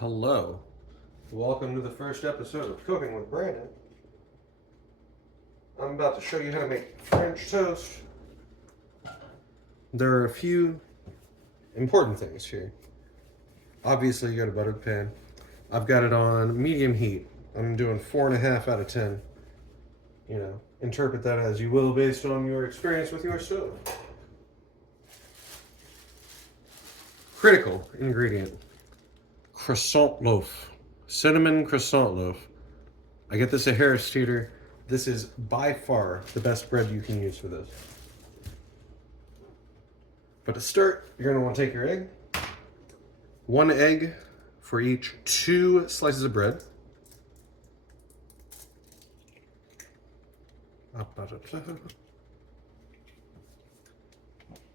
Hello. Welcome to the first episode of Cooking with Brandon. I'm about to show you how to make French toast. There are a few important things here. Obviously, you got a buttered pan. I've got it on medium heat. I'm doing 4.5 out of 10. You know, interpret that as you will based on your experience with your stove. Critical ingredient: croissant loaf, cinnamon croissant loaf. I get this at Harris Teeter. This is by far the best bread you can use for this. But to start, you're gonna want to take your egg. 1 egg for each 2 slices of bread. Go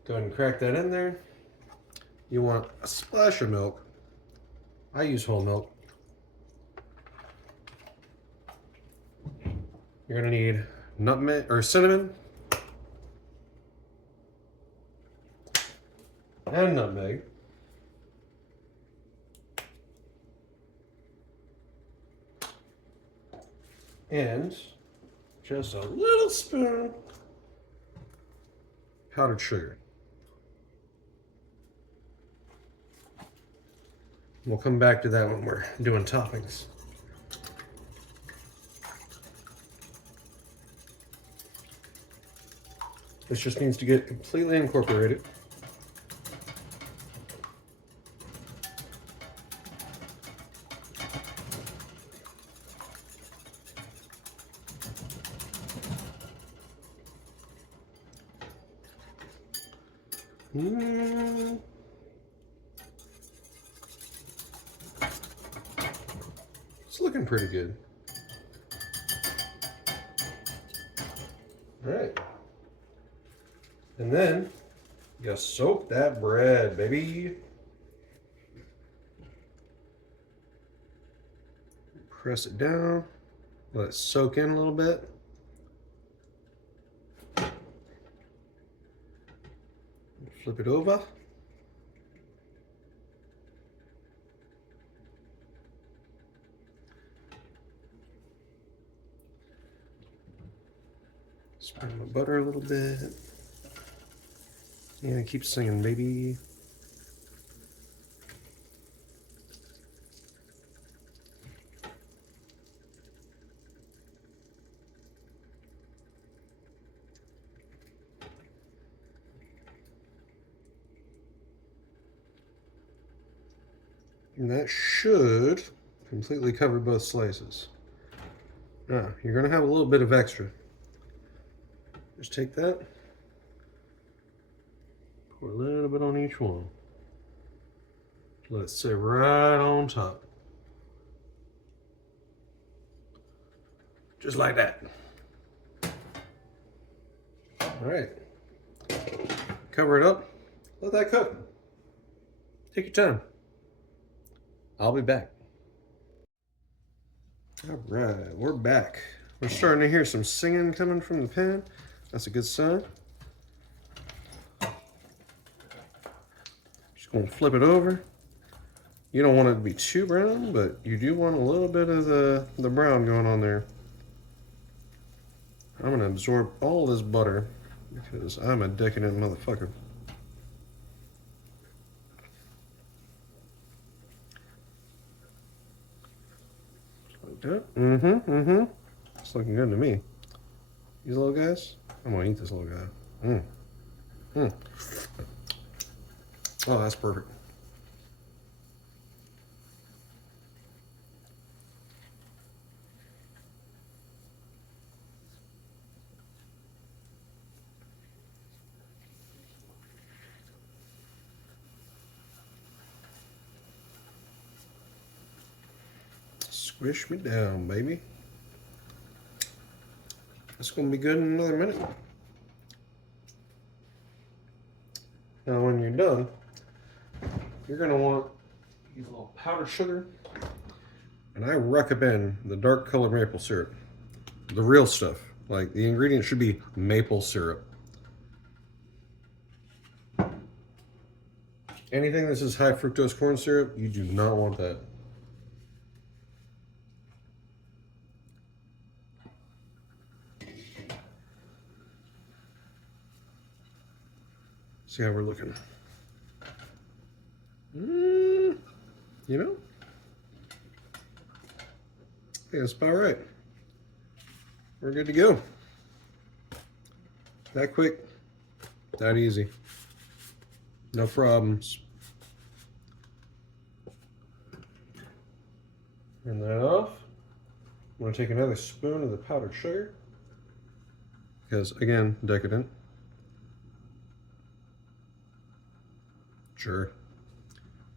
ahead and crack that in there. You want a splash of milk. I use whole milk. You're gonna need nutmeg or cinnamon and nutmeg. And just a little spoon powdered sugar. We'll come back to that when we're doing toppings. This just needs to get completely incorporated. It's looking pretty good. All right. And then you soak that bread, baby. Press it down. Let it soak in a little bit. Flip it over. Spread my butter a little bit. And keep singing, baby. And that should completely cover both slices. Now, you're going to have a little bit of extra. Just take that, pour a little bit on each one. Let it sit right on top. Just like that. All right. Cover it up. Let that cook. Take your time. I'll be back. All right, we're back. We're starting to hear some singing coming from the pan. That's a good sign. Just gonna flip it over. You don't want it to be too brown, but you do want a little bit of the brown going on there. I'm gonna absorb all this butter because I'm a decadent motherfucker. It's looking good to me. These little guys, I'm gonna eat this little guy. Oh, that's perfect. Squish me down, baby. It's gonna be good in another minute. Now, when you're done, you're gonna want to use a little powdered sugar, and I recommend the dark colored maple syrup, the real stuff. Like, the ingredient should be maple syrup. Anything that says high fructose corn syrup, you do not want that. See how we're looking. You know, I think that's about right. We're good to go. That quick, that easy. No problems. Turn that off. I'm going to take another spoon of the powdered sugar. Because, again, decadent. Sure.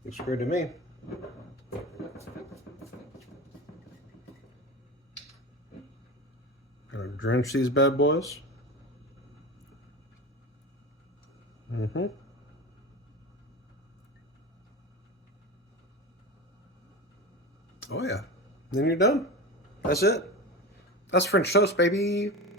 Looks good to me. Gonna drench these bad boys. Oh yeah. Then you're done. That's it. That's French toast, baby.